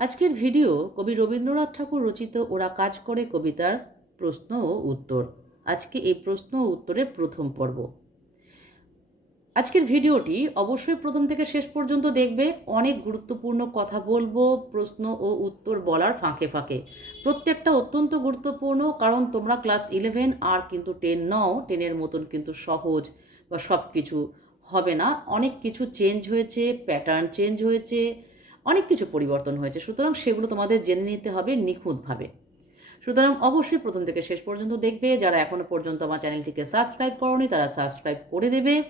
আজকের ভিডিও কবি রবীন্দ্রনাথ ঠাকুর রচিত ওরা কাজ করে কবিতার প্রশ্ন ও উত্তর। আজকে এই প্রশ্ন ও উত্তরের প্রথম পর্ব। আজকের ভিডিওটি অবশ্যই প্রথম থেকে শেষ পর্যন্ত দেখবে। অনেক গুরুত্বপূর্ণ কথা বলব, প্রশ্ন ও উত্তর বলার ফাঁকে ফাঁকে। প্রত্যেকটা অত্যন্ত গুরুত্বপূর্ণ, কারণ তোমরা ক্লাস ইলেভেন আর কিন্তু টেন নও, টেনের মতন কিন্তু সহজ বা সব কিছু হবে না। অনেক কিছু চেঞ্জ হয়েছে, প্যাটার্ন চেঞ্জ হয়েছে অনেক কিছু পরিবর্তন হয়েছে। সুতরাং সেগুলো তোমাদের জেনে নিতে হবে নিখুঁতভাবে। সুতরাং অবশ্যই প্রথম থেকে শেষ পর্যন্ত দেখবে। যারা এখনও পর্যন্ত আমার চ্যানেলটিকে সাবস্ক্রাইব করনি, তারা সাবস্ক্রাইব করে দেবে।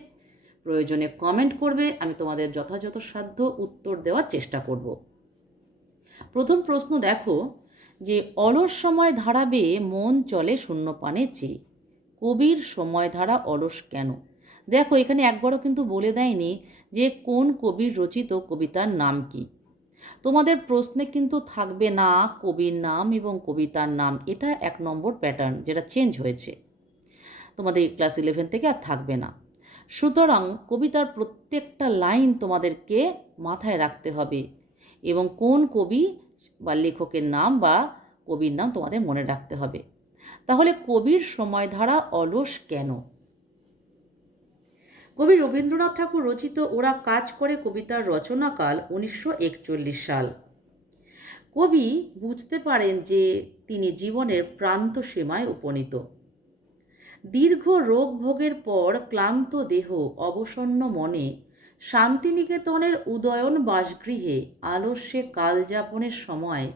প্রয়োজনে কমেন্ট করবে। আমি তোমাদের যথাযথ সাধ্য উত্তর দেওয়ার চেষ্টা করব। প্রথম প্রশ্ন দেখো যে, অলস সময় ধারাবে মন চলে শূন্য পানে চেয়ে। কবির সময় ধারা অলস কেন? দেখো, এখানে একবারও কিন্তু বলে দেয়নি যে, কোন কবির রচিত কবিতার নাম কি? তোমাদের প্রশ্নে কিন্তু থাকবে না কবির নাম এবং কবিতার নাম। এটা এক নম্বর প্যাটার্ন যেটা চেঞ্জ হয়েছে। তোমাদের ক্লাস ইলেভেন থেকে আর থাকবে না। সুতরাং কবিতার প্রত্যেকটা লাইন তোমাদেরকে মাথায় রাখতে হবে এবং কোন কবি বা লেখকের নাম বা কবির নাম তোমাদের মনে রাখতে হবে। তাহলে কবির সময়ধারা অলস কেন? কবি রবীন্দ্রনাথ ঠাকুর রচিত ওরা কাজ করে কবিতার রচনাকাল উনিশশো একচল্লিশ সাল। কবি বুঝতে পারেন যে তিনি জীবনের প্রান্ত সীমায় উপনীত। দীর্ঘ রোগ ভোগের পর ক্লান্ত দেহ, অবসন্ন মনে, শান্তিনিকেতনের উদয়ন বাসগৃহে, আলস্যে কালযাপনের সময়,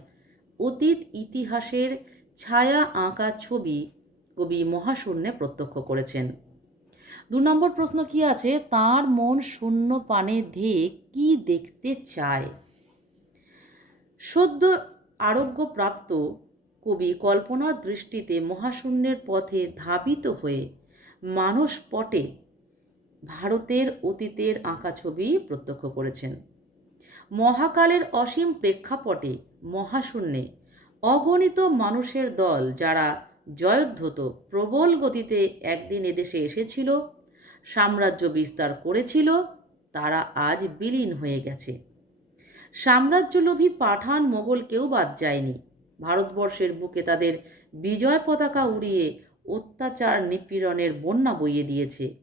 অতীত ইতিহাসের ছায়া আঁকা ছবি কবি মহাশূন্যে প্রত্যক্ষ করেছেন। দু নম্বর প্রশ্ন কি আছে? তার মন শূন্য পানে ধেয়ে কি দেখতে চায়? সদ্য আরোগ্যপ্রাপ্ত কবি কল্পনার দৃষ্টিতে মহাশূন্যের পথে ধাবিত হয়ে মানস পটে ভারতের অতীতের আঁকা ছবি প্রত্যক্ষ করেছেন। মহাকালের অসীম প্রেক্ষাপটে মহাশূন্যে অগণিত মানুষের দল যারা জয়দ্ধত প্রবল গতিতে একদিন এদেশে এসেছিল, সাম্রাজ্য বিস্তার করেছিল, তারা আজ বিলীন হয়ে গেছে। সাম্রাজ্যলোভী পাঠান মোগল কেউ বাদ যায়নি। ভারতবর্ষের বুকে তাদের বিজয় পতাকা উড়িয়ে অত্যাচার নিপীড়নের বন্যা বইয়ে দিয়েছে।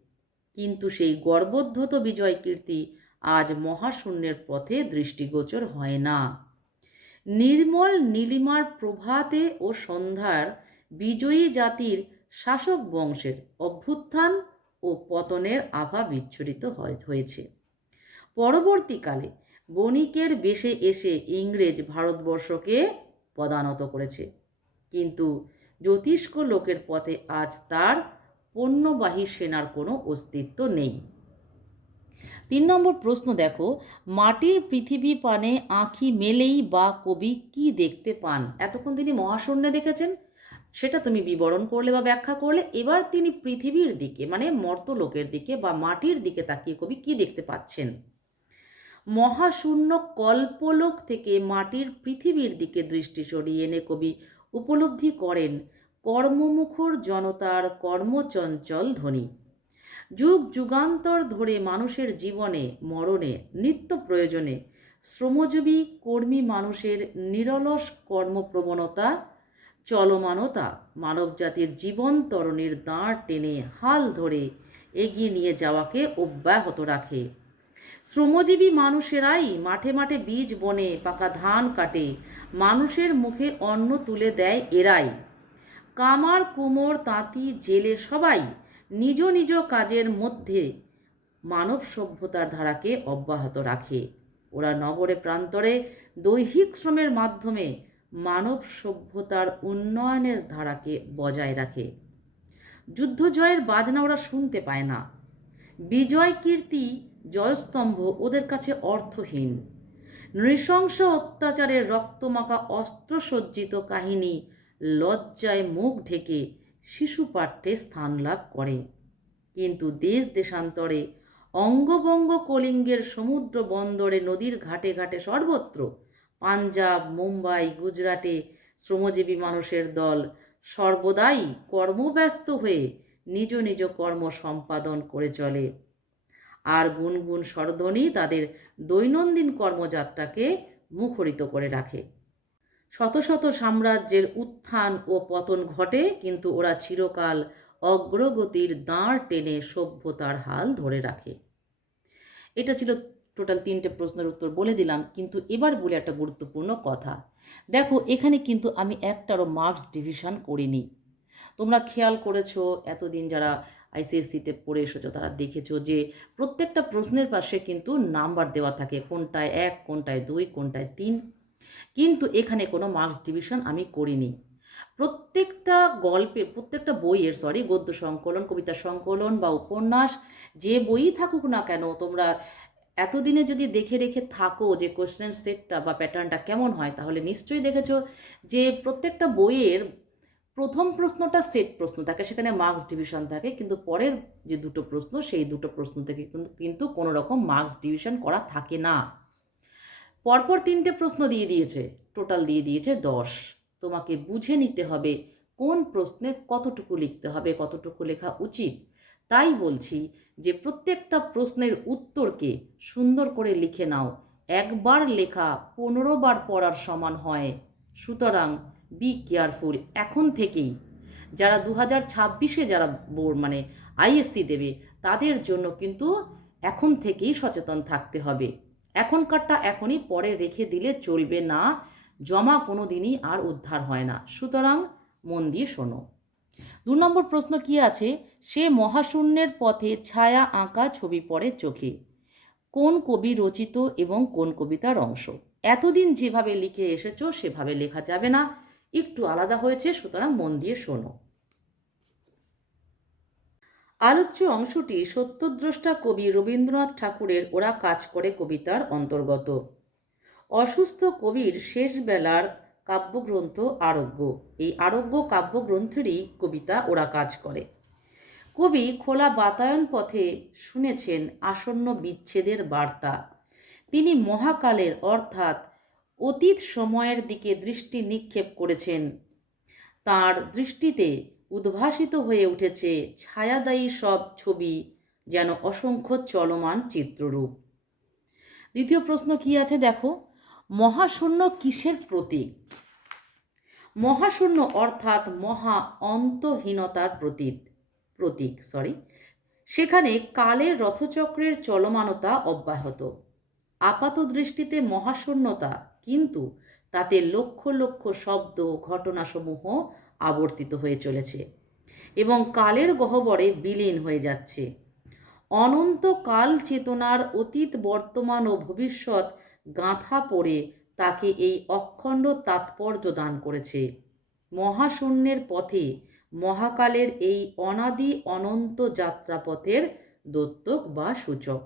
কিন্তু সেই গর্বোদ্ধত বিজয় কীর্তি আজ মহাশূন্যের পথে দৃষ্টিগোচর হয় না। নির্মল নীলিমার প্রভাতে ও সন্ধ্যার বিজয়ী জাতির শাসক বংশের অভ্যুত্থান ও পতনের আভা বিচ্ছুরিত হয়েছে। পরবর্তীকালে বণিকের বেশে এসে ইংরেজ ভারতবর্ষকে পদানত করেছে। কিন্তু জ্যোতিষ্ক লোকের পথে আজ তার পণ্যবাহী সেনার কোনো অস্তিত্ব নেই। তিন নম্বর প্রশ্ন দেখো, মাটির পৃথিবী পানে আঁখি মেলেই বা কবি কি দেখতে পান? এতক্ষণ তিনি মহাশূন্যে দেখেছেন। সেটা তুমি বিবরণ করলে বা ব্যাখ্যা করলে, এবার তিনি পৃথিবীর দিকে মানে মর্তলোকের দিকে বা মাটির দিকে তাকিয়ে কবি কি দেখতে পাচ্ছেন? মহাশূন্য কল্পলোক থেকে মাটির পৃথিবীর দিকে দৃষ্টি সরিয়ে এনে কবি উপলব্ধি করেন, কর্মমুখর জনতার কর্মচঞ্চল ধ্বনি। যুগ যুগান্তর ধরে মানুষের জীবনে, মরণে, নিত্য প্রয়োজনে শ্রমজীবী, কর্মী মানুষের নিরলস কর্মপ্রবণতা চলমানতা, মানবজাতির জীবন তরণের দাঁড় টেনে হাল ধরে এগিয়ে নিয়ে যাওয়াকে অব্যাহত রাখে। শ্রমজীবী মানুষেরাই মাঠে মাঠে বীজ বনে পাকা ধান কাটে, মানুষের মুখে অন্ন তুলে দেয় এরাই। কামার, কুমোর, তাঁতি, জেলে সবাই নিজ নিজ কাজের মধ্যে মানব সভ্যতার ধারাকে অব্যাহত রাখে। ওরা নগরে, প্রান্তরে দৈহিক শ্রমের মাধ্যমে মানব সভ্যতার উন্নয়নের ধারাকে বজায় রাখে। যুদ্ধ জয়ের বাজনা ওরা শুনতে পায় না। বিজয় কীর্তি, জয়স্তম্ভ ওদের কাছে অর্থহীন। নৃশংস অত্যাচারের রক্তমাখা অস্ত্রসজ্জিত কাহিনী লজ্জায় মুখ ঢেকে শিশু পাঠ্যে স্থান লাভ করে। কিন্তু দেশ দেশান্তরে অঙ্গবঙ্গ কলিঙ্গের সমুদ্র বন্দরে নদীর ঘাটে ঘাটে সর্বত্র পাঞ্জাব, মুম্বাই, গুজরাটে শ্রমজীবী মানুষের দল সর্বদাই কর্মব্যস্ত হয়ে নিজ নিজ কর্ম সম্পাদন করে চলে। আর গুনগুন স্বরধ্বনি তাদের দৈনন্দিন কর্মযাত্রাকে মুখরিত করে রাখে। শত শত সাম্রাজ্যের উত্থান ও পতন ঘটে, কিন্তু ওরা চিরকাল অগ্রগতির দাঁড় টেনে সভ্যতার হাল ধরে রাখে। এটা ছিল টোটাল তিনটে প্রশ্নের উত্তর বলে দিলাম, কিন্তু এবার বলে একটা গুরুত্বপূর্ণ কথা। দেখো, এখানে কিন্তু আমি একটারও মার্কস ডিভিশন করিনি। তোমরা খেয়াল করেছ, এতদিন যারা আইসিএসসিতে পড়ে এসেছ, তারা দেখেছ যে প্রত্যেকটা প্রশ্নের পাশে কিন্তু নাম্বার দেওয়া থাকে, কোনটায় এক, কোনটায় দুই, কোনটায় তিন। কিন্তু এখানে কোনো মার্কস ডিভিশন আমি করিনি। প্রত্যেকটা গল্পে, প্রত্যেকটা বইয়ের সরি গদ্য সংকলন, কবিতা সংকলন বা উপন্যাস, যে বইই থাকুক না কেন, তোমরা এতদিনে যদি দেখে রেখে থাকো যে কোশ্চেন সেটটা বা প্যাটার্নটা কেমন হয়, তাহলে নিশ্চয়ই দেখেছ যে প্রত্যেকটা বইয়ের প্রথম প্রশ্নটা সেট প্রশ্ন থাকে সেখানে মার্কস ডিভিশন থাকে, কিন্তু পরের যে দুটো প্রশ্ন, সেই দুটো প্রশ্ন থেকে কিন্তু কোনো রকম মার্কস ডিভিশন করা থাকে না। পরপর তিনটে প্রশ্ন দিয়ে দিয়েছে টোটাল দিয়ে দিয়েছে দশ। তোমাকে বুঝে নিতে হবে কোন প্রশ্নে কতটুকু লিখতে হবে, কতটুকু লেখা উচিত। তাই বলছি যে প্রত্যেকটা প্রশ্নের উত্তরকে সুন্দর করে লিখে নাও। একবার লেখা পনেরো বার পড়ার সমান হয়। সুতরাং বি কেয়ারফুল এখন থেকেই। যারা দু হাজার ছাব্বিশে যারা বোর্ড মানে আইএসসি দেবে, তাদের জন্য কিন্তু এখন থেকেই সচেতন থাকতে হবে। এখনকারটা এখনই পরে রেখে দিলে চলবে না, জমা কোনো দিনই আর উদ্ধার হয় না। সুতরাং মন দিয়ে শোনো। দু নম্বর প্রশ্ন কি আছে? সে মহাশূন্যের পথে ছায়া আঁকা ছবি পড়ে চোখে। কোন কবি রচিত এবং কোন কবিতার অংশ? এতদিন যেভাবে লিখে এসেছ, সেভাবে লেখা যাবে না। একটু আলাদা হয়েছে, সুতরাং মন দিয়ে শোনো। আলোচ্য অংশটি সত্যদ্রষ্টা কবি রবীন্দ্রনাথ ঠাকুরের ওরা কাজ করে কবিতার অন্তর্গত। অসুস্থ কবির শেষ বেলার কাব্যগ্রন্থ আরোগ্য। এই আরোগ্য কাব্যগ্রন্থেরই কবিতা ওরা কাজ করে। কবি খোলা বাতায়ন পথে শুনেছেন আসন্ন বিচ্ছেদের বার্তা। তিনি মহাকালের অর্থাৎ অতীত সময়ের দিকে দৃষ্টি নিক্ষেপ করেছেন। তার দৃষ্টিতে উদ্ভাসিত হয়ে উঠেছে ছায়াদায়ী সব ছবি যেন অসংখ্য চলমান চিত্ররূপ। দ্বিতীয় প্রশ্ন কি আছে দেখো? মহাশূন্য কিসের প্রতীক? মহাশূন্য অর্থাৎ মহা অন্তহীনতার প্রতীক প্রতীক সরি সেখানে কালের রথচক্রের চলমানতা অব্যাহত। আপাত দৃষ্টিতে মহাশূন্যতা, কিন্তু তাতে লক্ষ লক্ষ শব্দ, ঘটনাসমূহ আবর্তিত হয়ে চলেছে এবং কালের গহ্বরে বিলীন হয়ে যাচ্ছে। অনন্ত কাল চেতনার অতীত, বর্তমান ও ভবিষ্যৎ গাঁথা পড়ে তাকে এই অখণ্ড তাৎপর্য দান করেছে। মহাশূন্যের পথে মহাকালের এই অনাদি অনন্ত যাত্রাপথের দত্তক বা সূচক।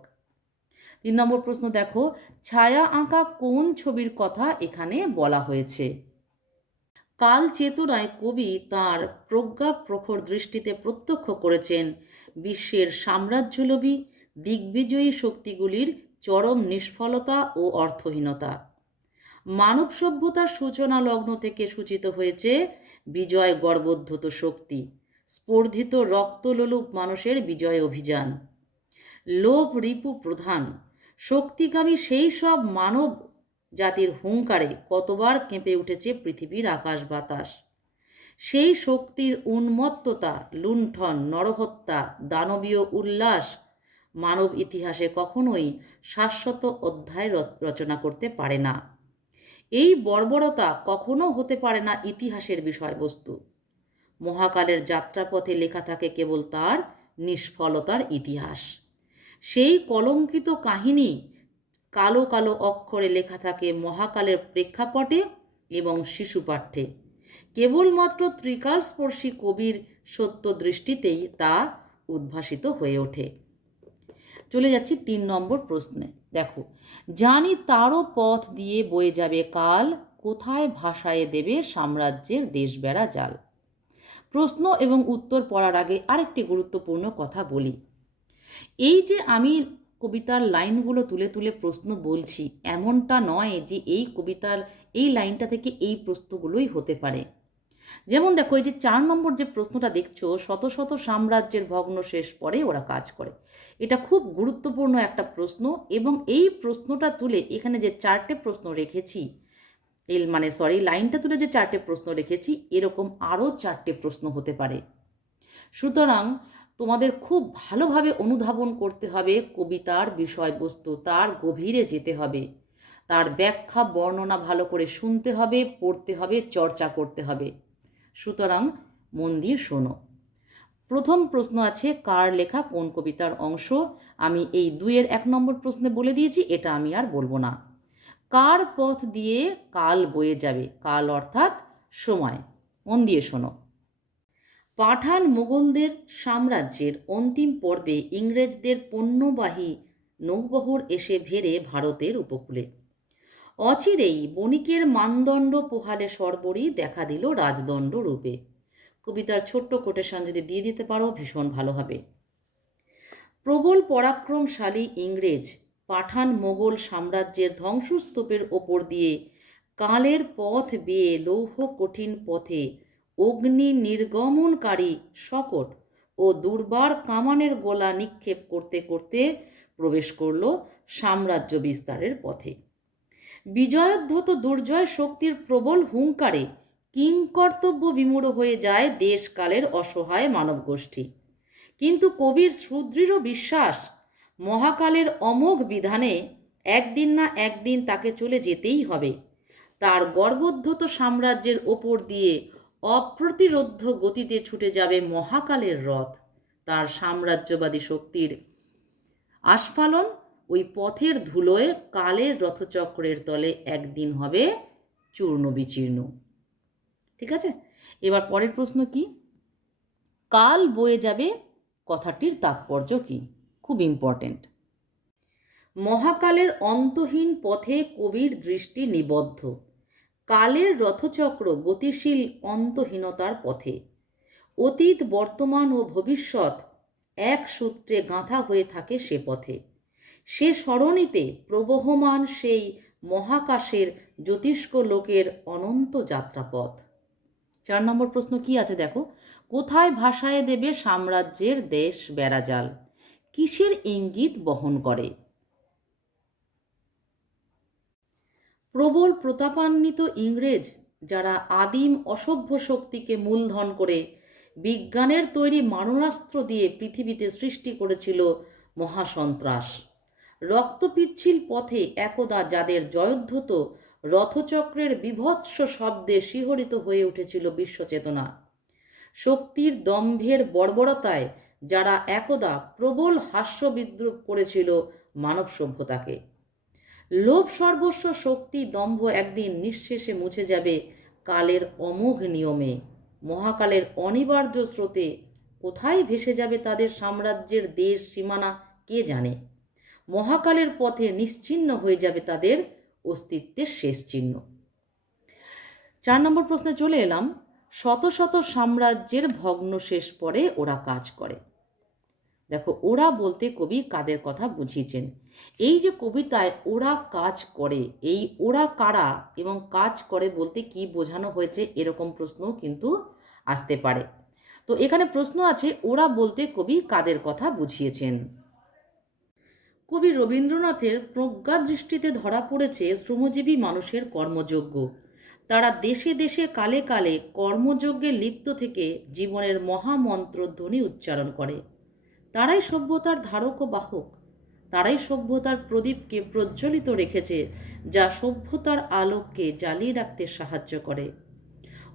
তিন নম্বর প্রশ্ন দেখো, ছায়া আঁকা কোন ছবির কথা এখানে বলা হয়েছে? কাল চেতনায় কবি তার প্রজ্ঞা প্রখর দৃষ্টিতে প্রত্যক্ষ করেছেন, বিশ্বের সাম্রাজ্যলোভী দিগ্বিজয়ী শক্তিগুলির চরম নিষ্ফলতা ও অর্থহীনতা। মানব সভ্যতার সূচনা লগ্ন থেকে সূচিত হয়েছে বিজয় গর্বোদ্ধত শক্তি, স্পর্ধিত রক্তলোলুপ মানুষের বিজয় অভিযান। লোভ রিপু প্রধান শক্তিকামী সেই সব মানব জাতির হুঙ্কারে কতবার কেঁপে উঠেছে পৃথিবীর আকাশ বাতাস। সেই শক্তির উন্মত্ততা, লুণ্ঠন, নরহত্যা, দানবীয় উল্লাস মানব ইতিহাসে কখনোই শাশ্বত অধ্যায় রচনা করতে পারে না। এই বর্বরতা কখনো হতে পারে না ইতিহাসের বিষয়বস্তু। মহাকালের যাত্রাপথে লেখা থাকে কেবল তার নিষ্ফলতার ইতিহাস। সেই কলঙ্কিত কাহিনী কালো কালো অক্ষরে লেখা থাকে মহাকালের প্রেক্ষাপটে এবং শিশু পাঠ্যে কেবলমাত্র ত্রিকালস্পর্শী কবির সত্য দৃষ্টিতেই তা উদ্ভাসিত হয়ে ওঠে। চলে যাচ্ছি তিন নম্বর প্রশ্নে। দেখো, জানি তারও পথ দিয়ে বয়ে যাবে কাল, কোথায় ভাষায় দেবে সাম্রাজ্যের দেশবেড়া জাল? প্রশ্ন এবং উত্তর পড়ার আগে আরেকটি গুরুত্বপূর্ণ কথা বলি। এই যে আমি কবিতার লাইনগুলো তুলে তুলে প্রশ্ন বলছি, এমনটা নয় যে এই কবিতার, এই লাইনটা থেকে এই প্রশ্নগুলোই হতে পারে। যেমন দেখো, এই যে চার নম্বর যে প্রশ্নটা দেখছ, শত শত সাম্রাজ্যের ভগ্ন শেষ পরে ওরা কাজ করে। এটা খুব গুরুত্বপূর্ণ একটা প্রশ্ন এবং এই প্রশ্নটা তুলে এখানে যে চারটে প্রশ্ন রেখেছি, এই মানে সরি লাইনটা তুলে যে চারটে প্রশ্ন রেখেছি, এরকম আরও চারটে প্রশ্ন হতে পারে। সুতরাং তোমাদের খুব ভালোভাবে অনুধাবন করতে হবে, কবিতার বিষয়বস্তু তার গভীরে যেতে হবে। তার ব্যাখ্যা, বর্ণনা ভালো করে শুনতে হবে, পড়তে হবে, চর্চা করতে হবে। সুতরাং মন দিয়ে শোনো। প্রথম প্রশ্ন আছে, কার লেখা কোন কবিতার অংশ? আমি এই দুইয়ের এক নম্বর প্রশ্নে বলে দিয়েছি, এটা আমি আর বলব না। কার পথ দিয়ে কাল বয়ে যাবে? কাল অর্থাৎ সময়। মন দিয়ে শোনো। পাঠান মোগলদের সাম্রাজ্যের অন্তিম পর্বে ইংরেজদের পণ্যবাহী নৌবহর এসে ভেড়ে ভারতের উপকূলে। অচিরেই বণিকের মানদণ্ড পোহালে সর্বরই দেখা দিল রাজদণ্ড রূপে। কবিতার ছোট্ট কোটেশন যদি দিয়ে দিতে পারো, ভীষণ ভালো হবে। প্রবল পরাক্রমশালী ইংরেজ পাঠান মোগল সাম্রাজ্যের ধ্বংসস্তূপের ওপর দিয়ে কালের পথ বেয়ে লৌহ কঠিন পথে অগ্নি নির্গমনকারী শকট ও দুর্বার কামানের গোলা নিক্ষেপ করতে করতে প্রবেশ করল সাম্রাজ্য বিস্তারের পথে। বিজয়োদ্ধত দুর্জয় শক্তির প্রবল হুঙ্কারে কিংকর্তব্য বিমূঢ় হয়ে যায় দেশকালের অসহায় মানবগোষ্ঠী। কিন্তু কবির সুদৃঢ় বিশ্বাস মহাকালের অমোঘ বিধানে একদিন না একদিন তাকে চলে যেতেই হবে। তার গর্বোদ্ধত সাম্রাজ্যের ওপর দিয়ে অপ্রতিরোধ্য গতিতে ছুটে যাবে মহাকালের রথ। তার সাম্রাজ্যবাদী শক্তির আস্ফালন ওই পথের ধুলোয় কালের রথচক্রের তলে একদিন হবে চূর্ণ বিচীর্ণ। ঠিক আছে? এবার পরের প্রশ্ন কি? কাল বয়ে যাবে কথাটির তাৎপর্য কি? খুব ইম্পর্টেন্ট মহাকালের অন্তহীন পথে কবির দৃষ্টি নিবদ্ধ। কালের রথচক্র গতিশীল অন্তহীনতার পথে। অতীত, বর্তমান ও ভবিষ্যৎ এক সূত্রে গাঁথা হয়ে থাকে সে পথে। সে সরণিতে প্রবহমান সেই মহাকাশের জ্যোতিষ্ক লোকের অনন্ত যাত্রাপথ। চার নম্বর প্রশ্ন কি আছে দেখো? কোথায় ভাষায় দেবে সাম্রাজ্যের দেশ বেড়াজাল কিসের ইঙ্গিত বহন করে? প্রবল প্রতাপান্বিত ইংরেজ যারা আদিম অসভ্য শক্তিকে মূলধন করে বিজ্ঞানের তৈরি মারণাস্ত্র দিয়ে পৃথিবীতে সৃষ্টি করেছিল মহাসন্ত্রাস। রক্তপিচ্ছিল পথে একদা যাদের জয়োদ্ধত রথচক্রের বিভৎস শব্দে শিহরিত হয়ে উঠেছিল বিশ্বচেতনা। শক্তির দম্ভের বর্বরতায় যারা একদা প্রবল হাস্যবিদ্রুপ করেছিল মানব সভ্যতাকে। লোভ সর্বস্ব শক্তি দম্ভ একদিন নিঃশেষে মুছে যাবে কালের অমোঘ নিয়মে। মহাকালের অনিবার্য স্রোতে কোথায় ভেসে যাবে তাদের সাম্রাজ্যের দেশ সীমানা কে জানে? মহাকালের পথে নিশ্চিন্ন হয়ে যাবে তাদের অস্তিত্বের শেষ চিহ্ন। চার নম্বর প্রশ্নে চলে এলাম, শত শত সাম্রাজ্যের ভগ্ন শেষ পরে ওরা কাজ করে। দেখো, ওরা বলতে কবি কাদের কথা বুঝিয়েছেন। এই যে কবিতায় ওরা কাজ করে, এই ওরা কারা এবং কাজ করে বলতে কি বোঝানো হয়েছে এরকম প্রশ্নও কিন্তু আসতে পারে। তো এখানে প্রশ্ন আছে, ওরা বলতে কবি কাদের কথা বুঝিয়েছেন? কবি রবীন্দ্রনাথের প্রজ্ঞা দৃষ্টিতে ধরা পড়েছে শ্রমজীবী মানুষের কর্মযোগ্য। তারা দেশে দেশে কালে কালে কর্মযজ্ঞে লিপ্ত থেকে জীবনের মহামন্ত্র ধ্বনি উচ্চারণ করে। তারাই সভ্যতার ধারক ও বাহক। তারাই সভ্যতার প্রদীপকে প্রজ্বলিত রেখেছে, যা সভ্যতার আলোককে জ্বালিয়ে রাখতে সাহায্য করে।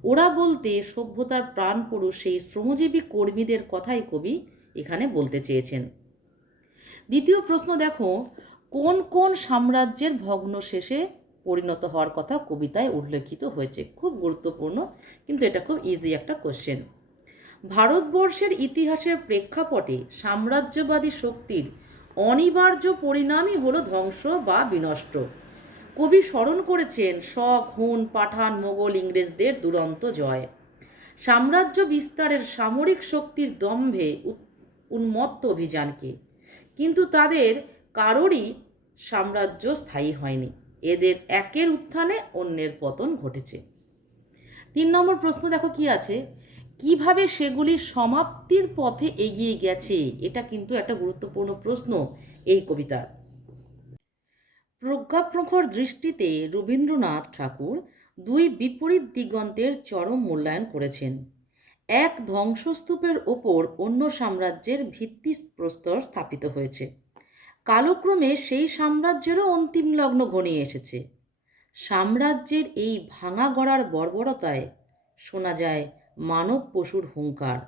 ওরা বলতে সভ্যতার প্রাণপুরুষ সেই শ্রমজীবী কর্মীদের কথাই কবি এখানে বলতে চেয়েছেন। দ্বিতীয় প্রশ্ন দেখো, কোন কোন সাম্রাজ্যের ভগ্ন শেষে পরিণত হওয়ার কথা কবিতায় উল্লেখিত হয়েছে? খুব গুরুত্বপূর্ণ, কিন্তু এটা খুব ইজি একটা কোশ্চেন ভারতবর্ষের ইতিহাসের প্রেক্ষাপটে সাম্রাজ্যবাদী শক্তির অনিবার্য পরিণামই হলো ধ্বংস বা বিনষ্ট। কবি স্মরণ করেছেন, শক হুন পাঠান, মোগল, ইংরেজদের দুরন্ত জয়। সাম্রাজ্য বিস্তারের সামরিক শক্তির দম্ভে উন্মত্ত অভিযানকে। কিন্তু তাদের কারোরই সাম্রাজ্য স্থায়ী হয়নি। এদের একের উত্থানে অন্যের পতন ঘটেছে। তিন নম্বর প্রশ্ন দেখো কি আছে? কীভাবে সেগুলি সমাপ্তির পথে এগিয়ে গেছে? এটা কিন্তু একটা গুরুত্বপূর্ণ প্রশ্ন এই কবিতার প্রজ্ঞাপ্রখর দৃষ্টিতে রবীন্দ্রনাথ ঠাকুর দুই বিপরীত দিগন্তের চরম মূল্যায়ন করেছেন। এক ধ্বংসস্তূপের ওপর অন্য সাম্রাজ্যের ভিত্তি প্রস্তর স্থাপিত হয়েছে। কালক্রমে সেই সাম্রাজ্যেরও অন্তিম লগ্ন ঘনিয়ে এসেছে। সাম্রাজ্যের এই ভাঙা গড়ার বর্বরতায় শোনা যায় মানব পশুর হুঙ্কার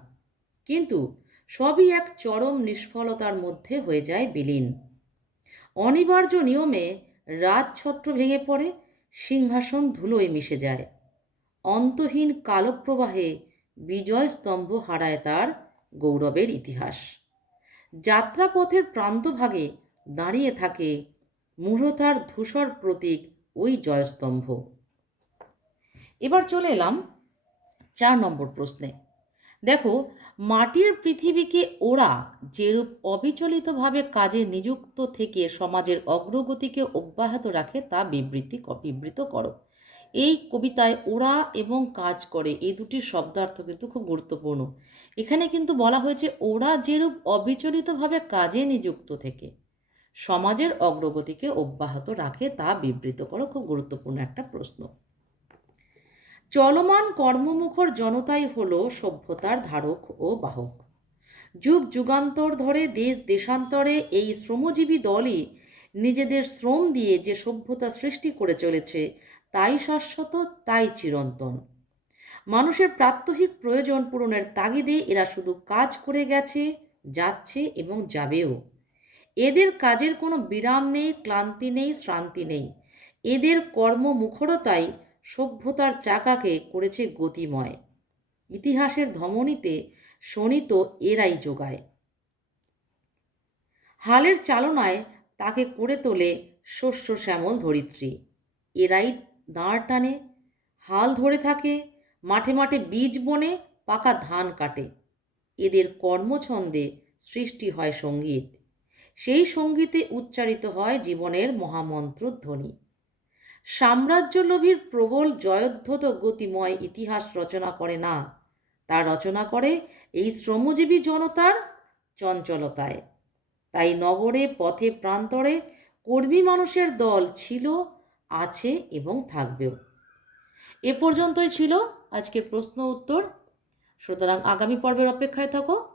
কিন্তু সবই এক চরম নিষ্ফলতার মধ্যে হয়ে যায় বিলীন। অনিবার্য নিয়মে রাজছত্র ভেঙে পড়ে, সিংহাসন ধুলোয় মিশে যায়। অন্তহীন কালপ্রবাহে বিজয় স্তম্ভ হারায় তার গৌরবের ইতিহাস। যাত্রাপথের প্রান্তভাগে দাঁড়িয়ে থাকে মূঢ়তার ধূসর প্রতীক ওই জয়স্তম্ভ। এবার চলে এলাম চার নম্বর প্রশ্নে। দেখো, মাটির পৃথিবীকে ওরা যেরূপ অবিচলিতভাবে কাজে নিযুক্ত থেকে সমাজের অগ্রগতিকে অব্যাহত রাখে, তা বিবৃতি বিবৃত করো। এই কবিতায় ওরা এবং কাজ করে। এই দুটি শব্দার্থ কিন্তু খুব গুরুত্বপূর্ণ। এখানে কিন্তু বলা হয়েছে, ওরা যেরূপ অবিচলিতভাবে কাজে নিযুক্ত থেকে, সমাজের অগ্রগতিকে অব্যাহত রাখে তা বিবৃত করো খুব গুরুত্বপূর্ণ একটা প্রশ্ন। চলমান কর্মমুখর জনতাই হলো সভ্যতার ধারক ও বাহক। যুগ যুগান্তর ধরে দেশ দেশান্তরে এই শ্রমজীবী দলই নিজেদের শ্রম দিয়ে যে সভ্যতা সৃষ্টি করে চলেছে তাই শাশ্বত, তাই চিরন্তন। মানুষের প্রাত্যহিক প্রয়োজন পূরণের তাগিদে এরা শুধু কাজ করে গেছে, যাচ্ছে এবং যাবেও। এদের কাজের কোনো বিরাম নেই, ক্লান্তি নেই, শ্রান্তি নেই। এদের কর্মমুখরতাই সভ্যতার চাকাকে করেছে গতিময়। ইতিহাসের ধমনীতে শোণিত এরাই যোগায়। হালের চালনায় তাকে করে তোলে শস্য শ্যামল ধরিত্রী। এরাই দাঁড় টানে, হাল ধরে থাকে, মাঠে মাঠে বীজ বনে, পাকা ধান কাটে। এদের কর্মছন্দে সৃষ্টি হয় সংগীত। সেই সঙ্গীতে উচ্চারিত হয় জীবনের মহামন্ত্র ধ্বনি সাম্রাজ্যলোভীর প্রবল জয়োদ্ধত গতিময় ইতিহাস রচনা করে না, তা রচনা করে এই শ্রমজীবী জনতার চঞ্চলতায়। তাই নগরে, পথে, প্রান্তরে কর্মী মানুষের দল ছিল আছে এবং থাকবেও। এ পর্যন্তই ছিল আজকের প্রশ্ন উত্তর। সুতরাং আগামী পর্বের অপেক্ষায় থাকো।